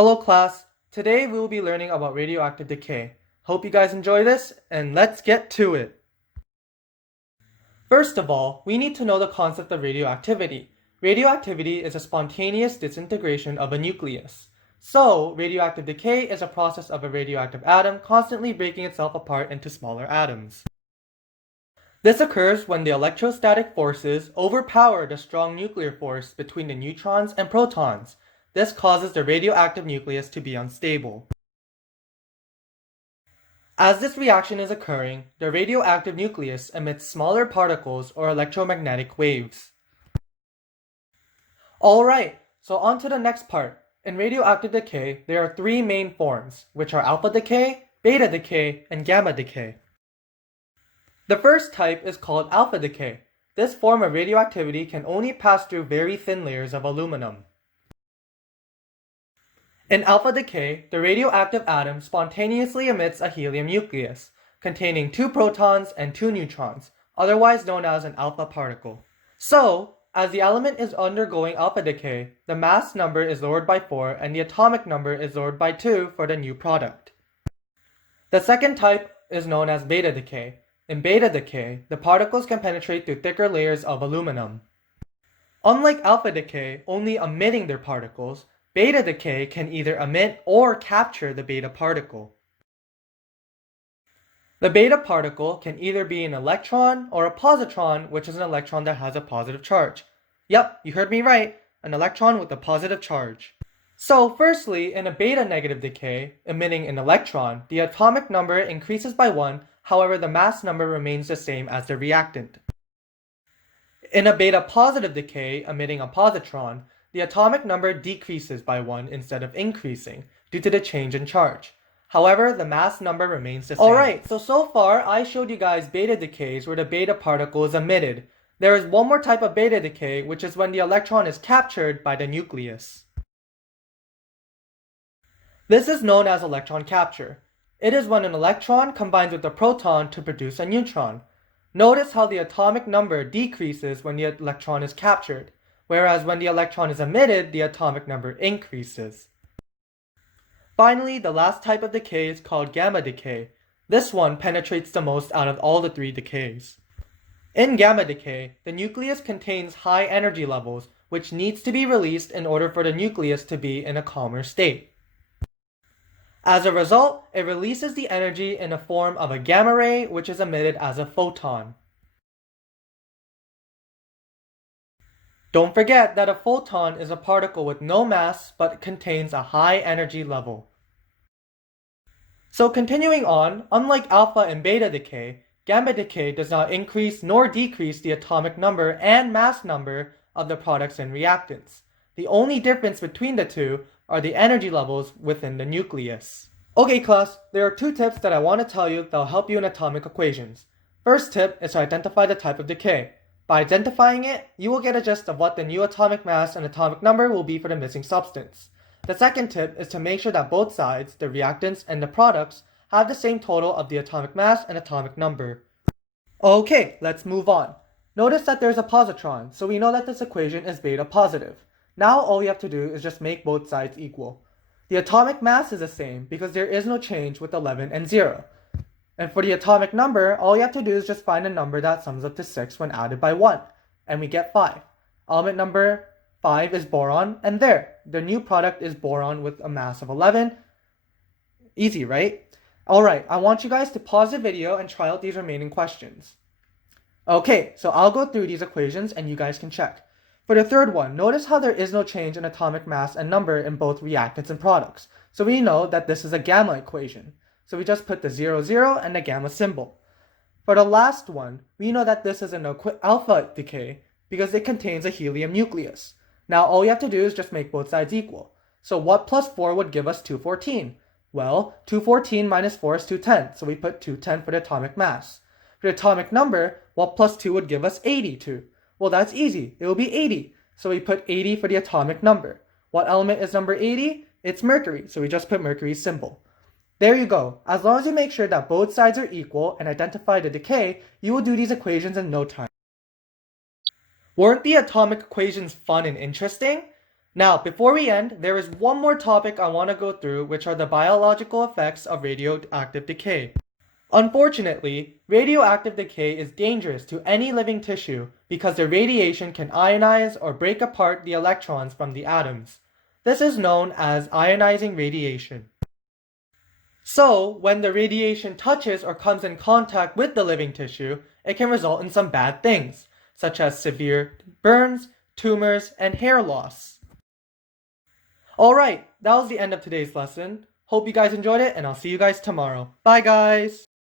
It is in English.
Hello class, today we will be learning about radioactive decay. Hope you guys enjoy this, and let's get to it. First of all, we need to know the concept of radioactivity. Radioactivity is a spontaneous disintegration of a nucleus. So, radioactive decay is a process of a radioactive atom constantly breaking itself apart into smaller atoms. This occurs when the electrostatic forces overpower the strong nuclear force between the neutrons and protons. This causes the radioactive nucleus to be unstable. As this reaction is occurring, the radioactive nucleus emits smaller particles or electromagnetic waves. Alright, so on to the next part. In radioactive decay, there are three main forms, which are alpha decay, beta decay, and gamma decay. The first type is called alpha decay. This form of radioactivity can only pass through very thin layers of aluminum. In alpha decay, the radioactive atom spontaneously emits a helium nucleus, containing 2 protons and 2 neutrons, otherwise known as an alpha particle. So, as the element is undergoing alpha decay, the mass number is lowered by 4 and the atomic number is lowered by 2 for the new product. The second type is known as beta decay. In beta decay, the particles can penetrate through thicker layers of aluminum. Unlike alpha decay, only emitting their particles, beta decay can either emit or capture the beta particle. The beta particle can either be an electron or a positron, which is an electron that has a positive charge. Yep, you heard me right, an electron with a positive charge. So firstly, in a beta negative decay, emitting an electron, the atomic number increases by 1, however the mass number remains the same as the reactant. In a beta positive decay, emitting a positron, the atomic number decreases by 1 instead of increasing, due to the change in charge. However, the mass number remains the same. Alright, so far I showed you guys beta decays where the beta particle is emitted. There is one more type of beta decay, which is when the electron is captured by the nucleus. This is known as electron capture. It is when an electron combines with a proton to produce a neutron. Notice how the atomic number decreases when the electron is captured, whereas when the electron is emitted, the atomic number increases. Finally, the last type of decay is called gamma decay. This one penetrates the most out of all the 3 decays. In gamma decay, the nucleus contains high energy levels, which needs to be released in order for the nucleus to be in a calmer state. As a result, it releases the energy in the form of a gamma ray, which is emitted as a photon. Don't forget that a photon is a particle with no mass but contains a high energy level. So continuing on, unlike alpha and beta decay, gamma decay does not increase nor decrease the atomic number and mass number of the products and reactants. The only difference between the two are the energy levels within the nucleus. Okay class, there are 2 tips that I want to tell you that will help you in atomic equations. First tip is to identify the type of decay. By identifying it, you will get a gist of what the new atomic mass and atomic number will be for the missing substance. The second tip is to make sure that both sides, the reactants and the products, have the same total of the atomic mass and atomic number. Okay, let's move on. Notice that there's a positron, so we know that this equation is beta positive. Now all we have to do is just make both sides equal. The atomic mass is the same because there is no change with 11 and 0. And for the atomic number, all you have to do is just find a number that sums up to 6 when added by 1. And we get 5. Element number 5 is boron, and there, the new product is boron with a mass of 11. Easy, right? Alright, I want you guys to pause the video and try out these remaining questions. Okay, so I'll go through these equations and you guys can check. For the third one, notice how there is no change in atomic mass and number in both reactants and products. So we know that this is a gamma equation. So we just put the 0, 0 and the gamma symbol. For the last one, we know that this is an alpha decay because it contains a helium nucleus. Now all you have to do is just make both sides equal. So what plus 4 would give us 214? Well, 214 minus 4 is 210, so we put 210 for the atomic mass. For the atomic number, what plus 2 would give us 82? Well, that's easy. It will be 80. So we put 80 for the atomic number. What element is number 80? It's mercury, so we just put mercury's symbol. There you go. As long as you make sure that both sides are equal and identify the decay, you will do these equations in no time. Weren't the atomic equations fun and interesting? Now, before we end, there is one more topic I want to go through, which are the biological effects of radioactive decay. Unfortunately, radioactive decay is dangerous to any living tissue because the radiation can ionize or break apart the electrons from the atoms. This is known as ionizing radiation. So, when the radiation touches or comes in contact with the living tissue, it can result in some bad things, such as severe burns, tumors, and hair loss. Alright, that was the end of today's lesson. Hope you guys enjoyed it, and I'll see you guys tomorrow. Bye guys!